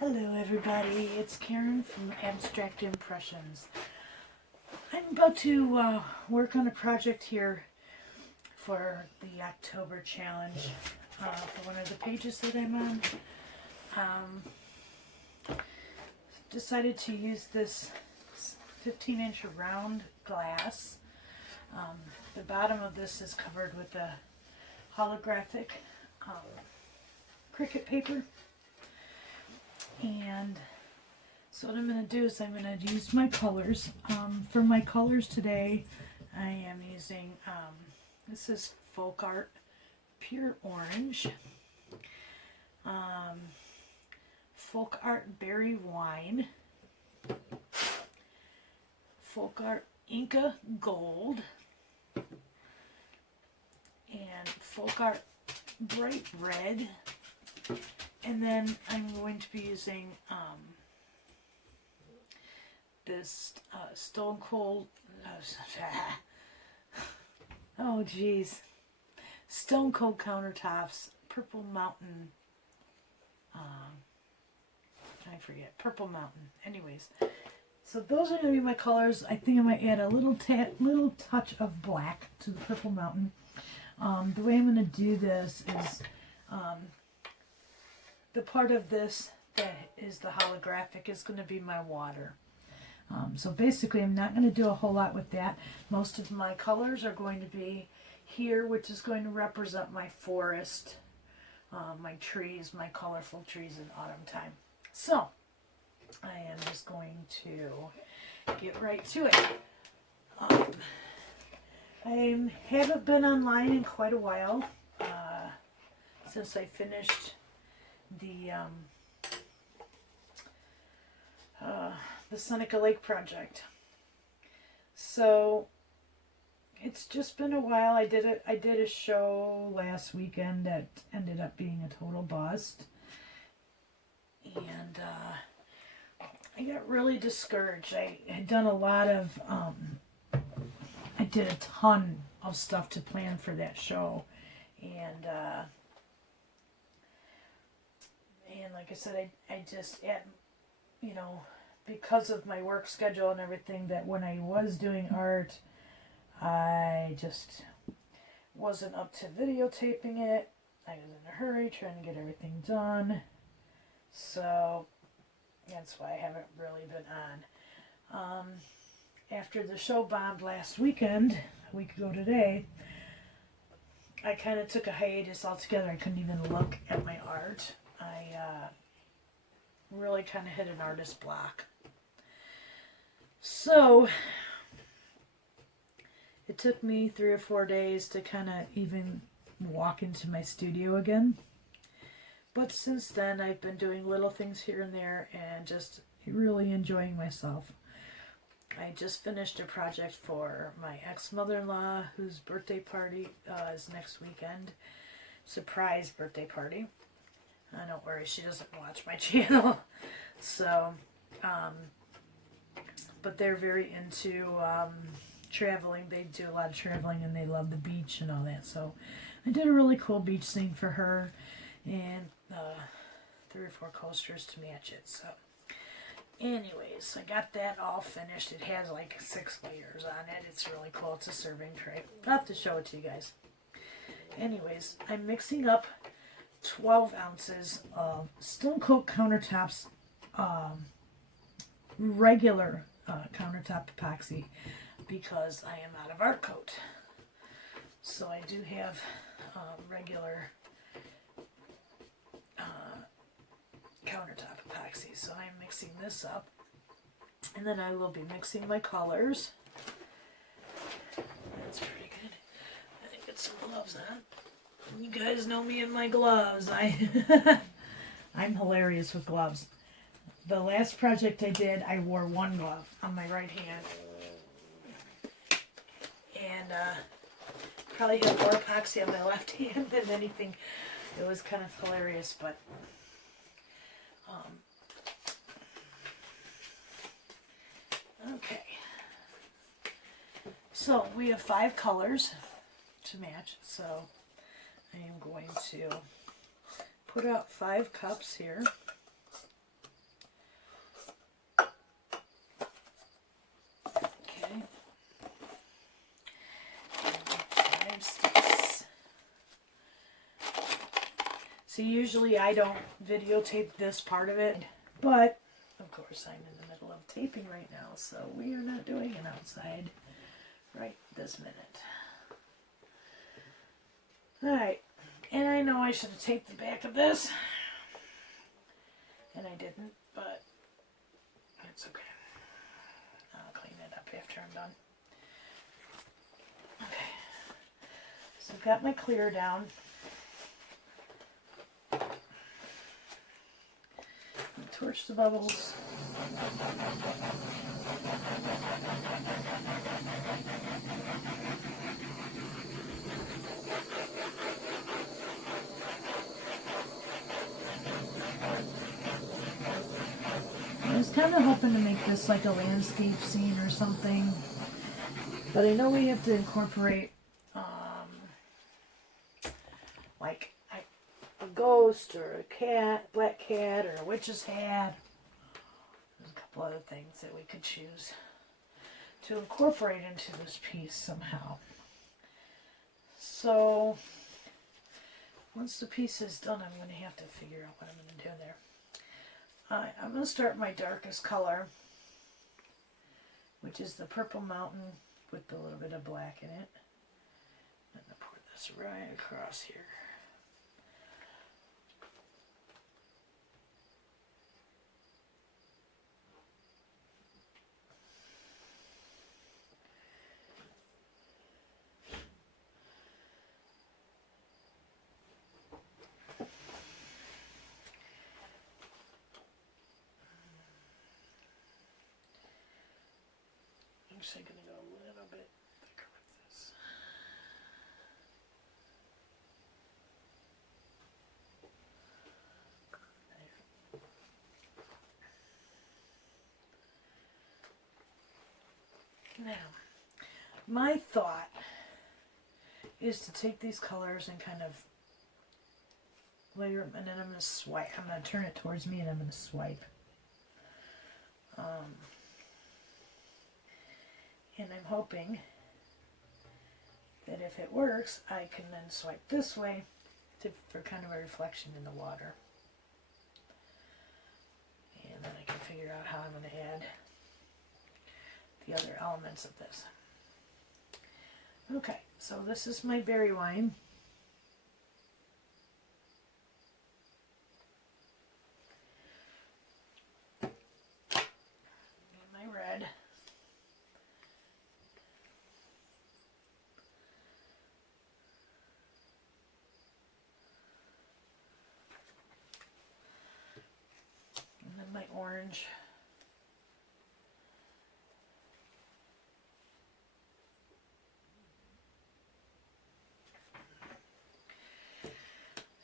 Hello everybody, it's Karen from Abstract Impressions. I'm about to work on a project here for the October challenge for one of the pages that I'm on. Decided to use this 15-inch round glass. The bottom of this is covered with a holographic Cricut paper. And so what I'm going to do is I'm going to use my colors. For my colors today, I am using, this is Folk Art Pure Orange, Folk Art Berry Wine, Folk Art Inca Gold, and Folk Art Bright Red. And then I'm going to be using this Stone Cold, oh geez, Stone Cold Countertops, Purple Mountain, I forget, Purple Mountain. Anyways, so those are going to be my colors. I think I might add a little touch of black to the Purple Mountain. The way I'm going to do this is the part of this that is the holographic is going to be my water. So basically I'm not going to do a whole lot with that. Most of my colors are going to be here, which is going to represent my forest, my trees, my colorful trees in autumn time. So I am just going to get right to it. I haven't been online in quite a while since I finished the Seneca Lake project. So it's just been a while. I did a show last weekend that ended up being a total bust, and I got really discouraged. I had done a lot of I did a ton of stuff to plan for that show, and like I said, I just, you know, because of my work schedule and everything, that when I was doing art, I just wasn't up to videotaping it. I was in a hurry trying to get everything done. So that's why I haven't really been on. After the show bombed last weekend, a week ago today, I kind of took a hiatus altogether. I couldn't even look at my art. I really kind of hit an artist block. So it took me 3 or 4 days to kind of even walk into my studio again. But since then, I've been doing little things here and there and just really enjoying myself. I just finished a project for my ex-mother-in-law, whose birthday party is next weekend. Surprise birthday party. Don't worry, she doesn't watch my channel. So, but they're very into traveling. They do a lot of traveling and they love the beach and all that. So I did a really cool beach scene for her and 3 or 4 coasters to match it. So anyways, I got that all finished. It has like 6 layers on it. It's really cool. It's a serving tray. I'll have to show it to you guys. Anyways, I'm mixing up 12 ounces of Stone Cold Countertops regular countertop epoxy because I am out of art coat. So I do have regular countertop epoxy. So I'm mixing this up, and then I will be mixing my colors. That's pretty good. I think get some gloves on. You guys know me and my gloves. I'm hilarious with gloves. The last project I did, I wore one glove on my right hand. And probably had more epoxy on my left hand than anything. It was kind of hilarious, but okay. So we have 5 colors to match. So I am going to put out 5 cups here. So usually I don't videotape this part of it, but of course I'm in the middle of taping right now, so we are not doing an outside right this minute. Alright, and I know I should have taped the back of this, and I didn't, but it's okay. I'll clean it up after I'm done. Okay, so I've got my clear down. Torch the bubbles. I was kind of hoping to make this like a landscape scene or something, but I know we have to incorporate like a ghost or a cat, black cat, or a witch's hat. There's a couple other things that we could choose to incorporate into this piece somehow. So once the piece is done, I'm going to have to figure out what I'm going to do there. I'm going to start my darkest color, which is the Purple Mountain with a little bit of black in it. I'm going to pour this right across here. I'm actually going to go a little bit thicker with this. Now, my thought is to take these colors and kind of layer them, and then I'm going to swipe. I'm going to turn it towards me and I'm going to swipe. And I'm hoping that if it works, I can then swipe this way for kind of a reflection in the water. And then I can figure out how I'm going to add the other elements of this. Okay, so this is my berry wine. And my red. And then my orange.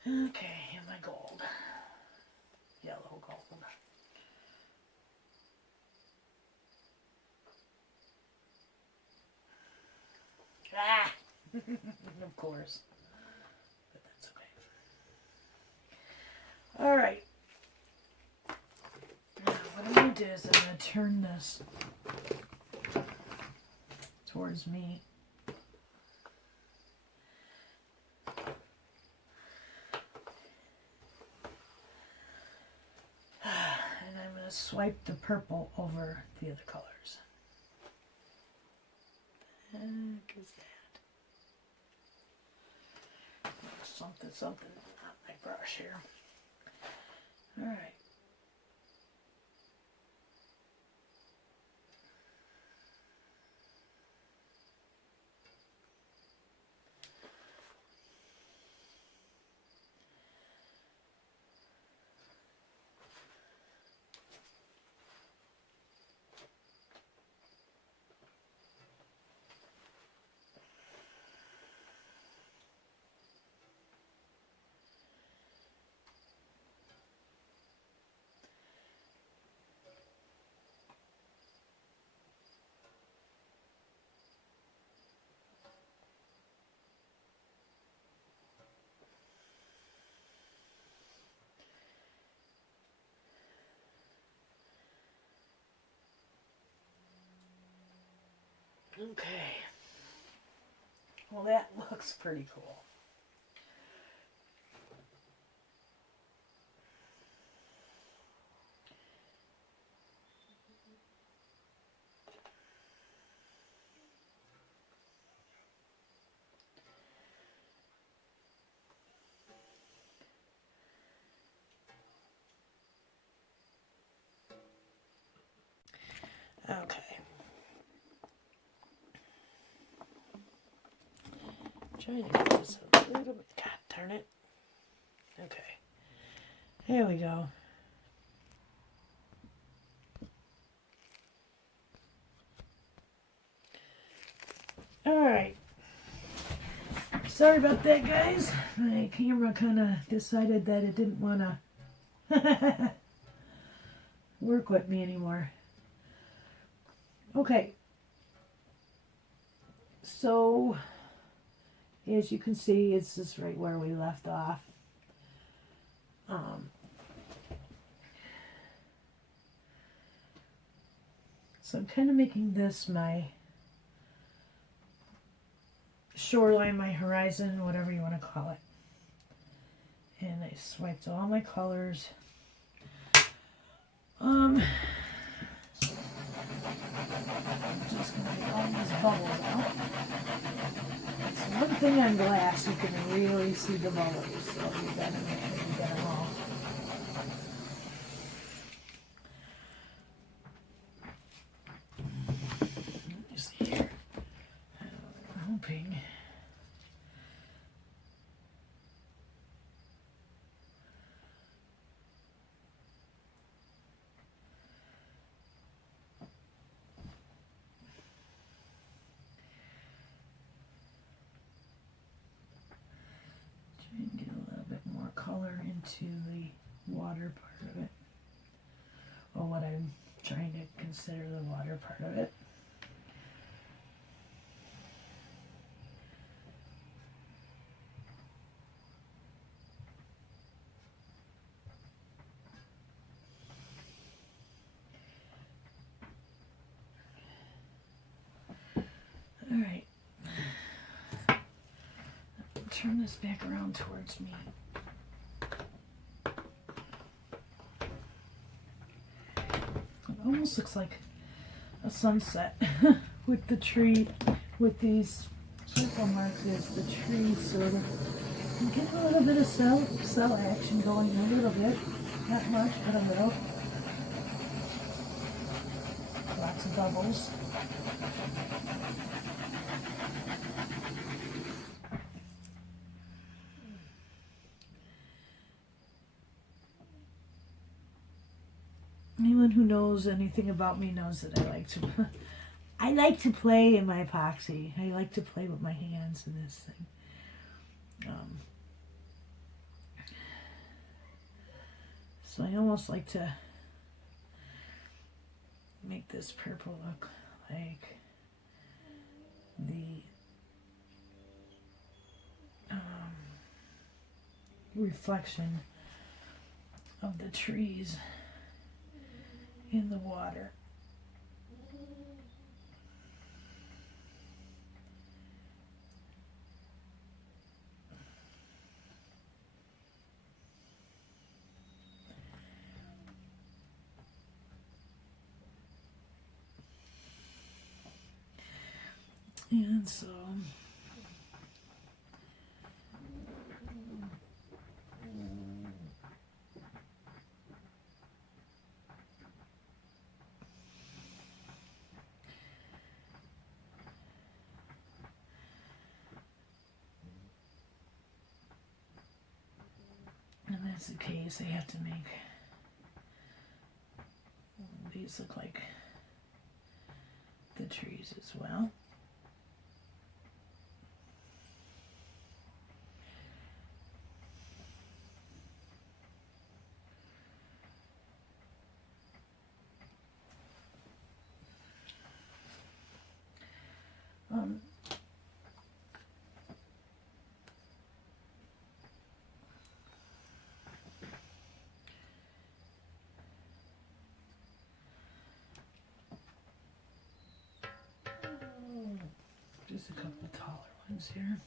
Okay, and my gold. Yellow gold. Ah! Of course. But that's okay. Alright. Now what I'm going to do is I'm going to turn this towards me. And I'm going to swipe the purple over the other colors. What the heck is that? Something on my brush here. Alright. Okay. Well, that looks pretty cool. Okay. Trying to get this a little bit. God darn it. Okay. There we go. Alright. Sorry about that, guys. My camera kind of decided that it didn't want to work with me anymore. Okay. So, as you can see, it's just right where we left off. So I'm kind of making this my shoreline, my horizon, whatever you want to call it. And I swiped all my colors. I'm just going to get all these bubbles out. It's one thing on glass, you can really see the bubbles, so you gotta make sure you get them all. Let me see here. I'm hoping. Try and get a little bit more color into the water part of it. Or what I'm trying to consider the water part of it. Alright. Turn this back around towards me. It almost looks like a sunset with the tree, with these circle marks as the tree sort of. You get a little bit of cell action going, a little bit, not much, but a little. Lots of bubbles. Anyone who knows anything about me knows that I like to play in my epoxy. I like to play with my hands in this thing. So I almost like to make this purple look like the reflection of the trees in the water. And so and that's the case, I have to make these look like the trees as well. Just a couple of taller ones here.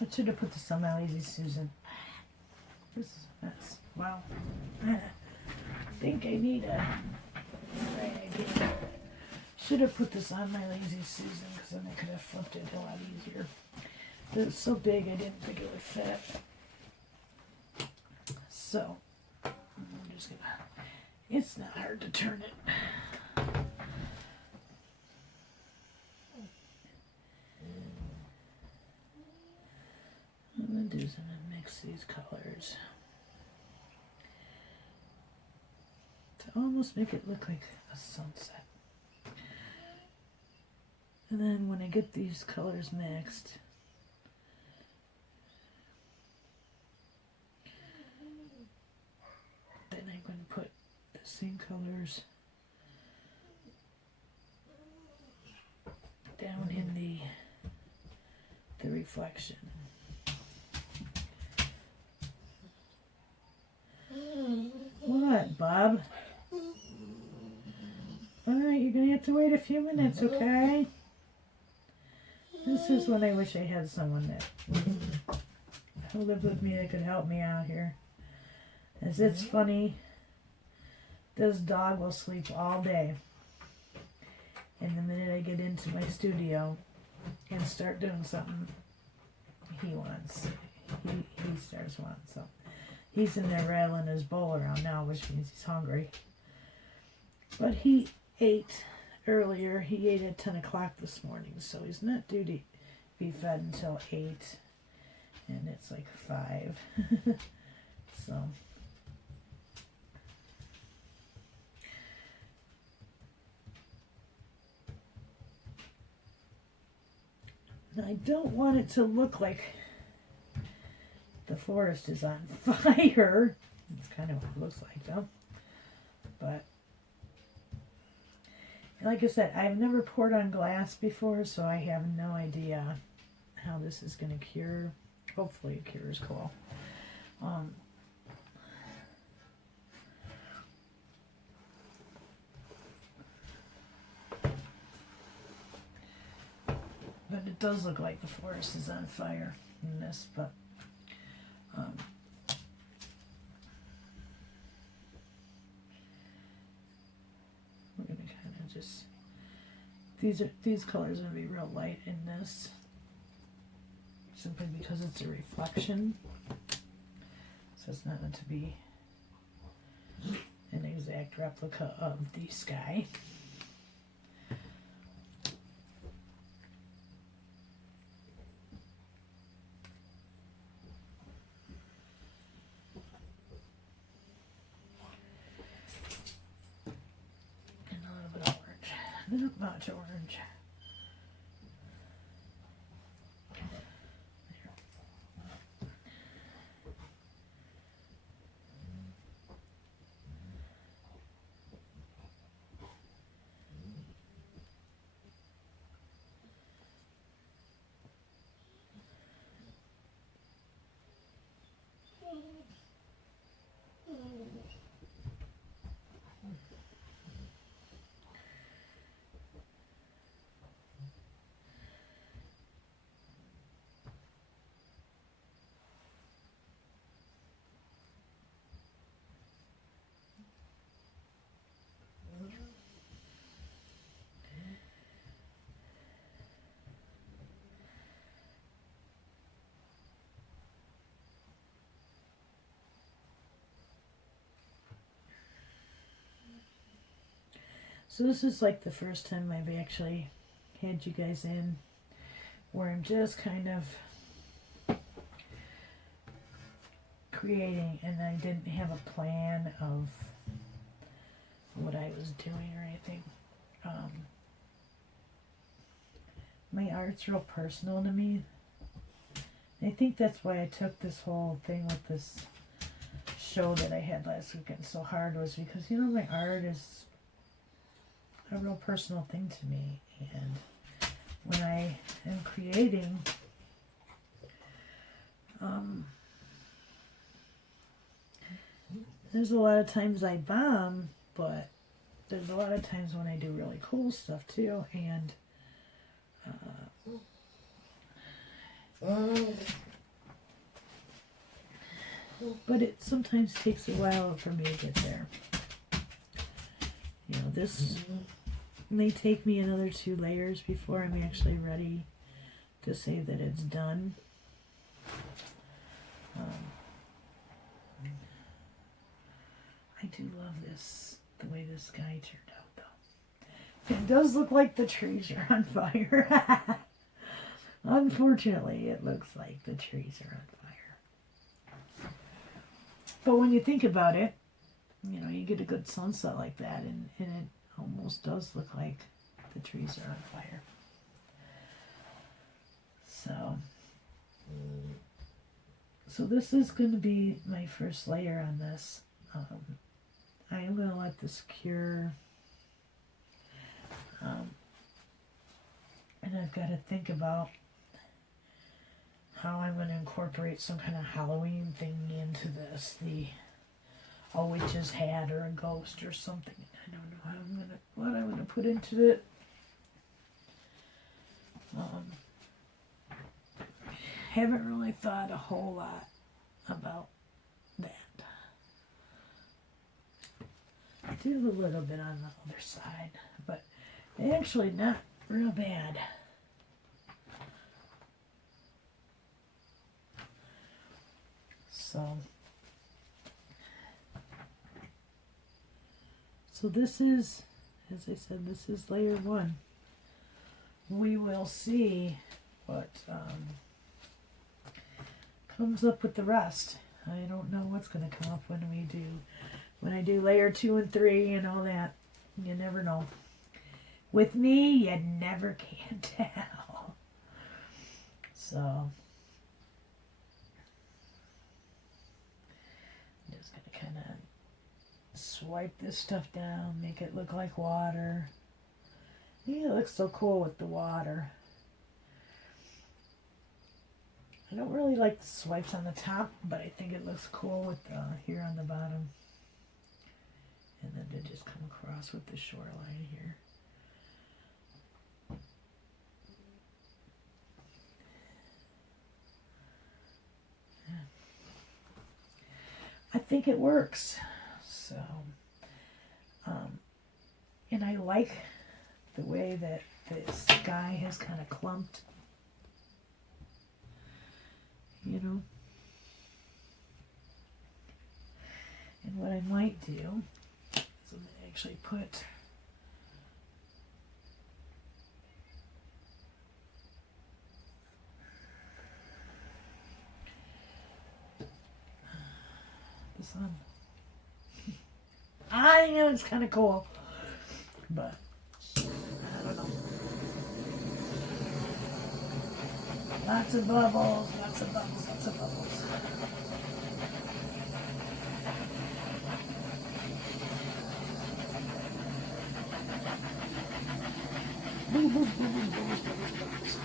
I should have put this on my Lazy Susan. This is a mess. Wow. I think I need a right idea. Should have put this on my Lazy Susan because then I could have flipped it a lot easier. But it's so big I didn't think it would fit. So, I'm just gonna, it's not hard to turn it. What I'm gonna do is I'm gonna mix these colors to almost make it look like a sunset. And then when I get these colors mixed, then I'm going to put the same colors down in the reflection. What, Bob? Alright, you're going to have to wait a few minutes, okay? This is when I wish I had someone that who lived with me that could help me out here. As it's funny, this dog will sleep all day. And the minute I get into my studio and start doing something he wants, he starts wanting something. He's in there rattling his bowl around now, which means he's hungry. But he ate earlier. He ate at 10 o'clock this morning, so he's not due to be fed until 8. And it's like 5. So. Now, I don't want it to look like the forest is on fire. That's kind of what it looks like, though. But, like I said, I've never poured on glass before, so I have no idea how this is going to cure. Hopefully it cures cool. But it does look like the forest is on fire in this, but we're going to kind of just, these colors are going to be real light in this, simply because it's a reflection, so it's not meant to be an exact replica of the sky. Not much orange. So this is like the first time I've actually had you guys in where I'm just kind of creating, and I didn't have a plan of what I was doing or anything. My art's real personal to me. I think that's why I took this whole thing with this show that I had last weekend so hard, was because, you know, my art is a real personal thing to me, and when I am creating, there's a lot of times I bomb, but there's a lot of times when I do really cool stuff too, and but it sometimes takes a while for me to get there. You know, this may take me another 2 layers before I'm actually ready to say that it's done. I do love this, the way this guy turned out though. It does look like the trees are on fire. Unfortunately, it looks like the trees are on fire. But when you think about it, you know, you get a good sunset like that, and it almost does look like the trees are on fire. So this is going to be my first layer on this. I am going to let this cure. And I've got to think about how I'm going to incorporate some kind of Halloween thing into this. A witch's hat or a ghost or something. I don't know what I'm gonna put into it. Haven't really thought a whole lot about that. I did a little bit on the other side, but actually not real bad. So this is, as I said, this is layer 1. We will see what comes up with the rest. I don't know what's going to come up when I do layer 2 and 3 and all that. You never know. With me, you never can tell. So I'm just going to kind of swipe this stuff down, make it look like water. Yeah, it looks so cool with the water. I don't really like the swipes on the top, but I think it looks cool with here on the bottom. And then to just come across with the shoreline here. Yeah. I think it works. So, and I like the way that the sky has kind of clumped, you know. And what I might do is I'm going to actually put this on. I know it's kind of cool, but I don't know. Lots of bubbles, lots of bubbles, lots of bubbles. Bubbles, bubbles, bubbles, bubbles, bubbles.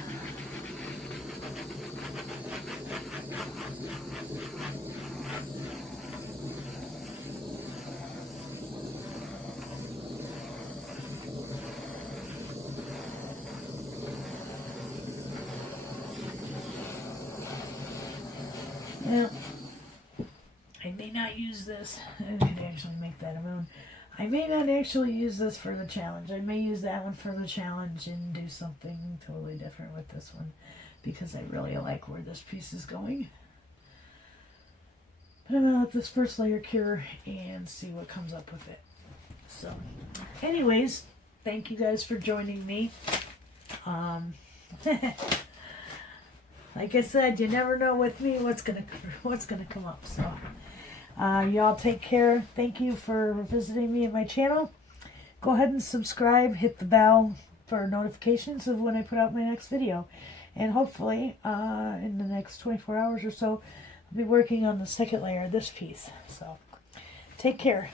Now, I may not use this. I could actually make that a moon. I may not actually use this for the challenge. I may use that one for the challenge and do something totally different with this one because I really like where this piece is going. But I'm going to let this first layer cure and see what comes up with it. So, anyways, thank you guys for joining me. Like I said, you never know with me what's gonna come up. So, y'all take care. Thank you for visiting me at my channel. Go ahead and subscribe. Hit the bell for notifications of when I put out my next video. And hopefully, in the next 24 hours or so, I'll be working on the second layer of this piece. So, take care.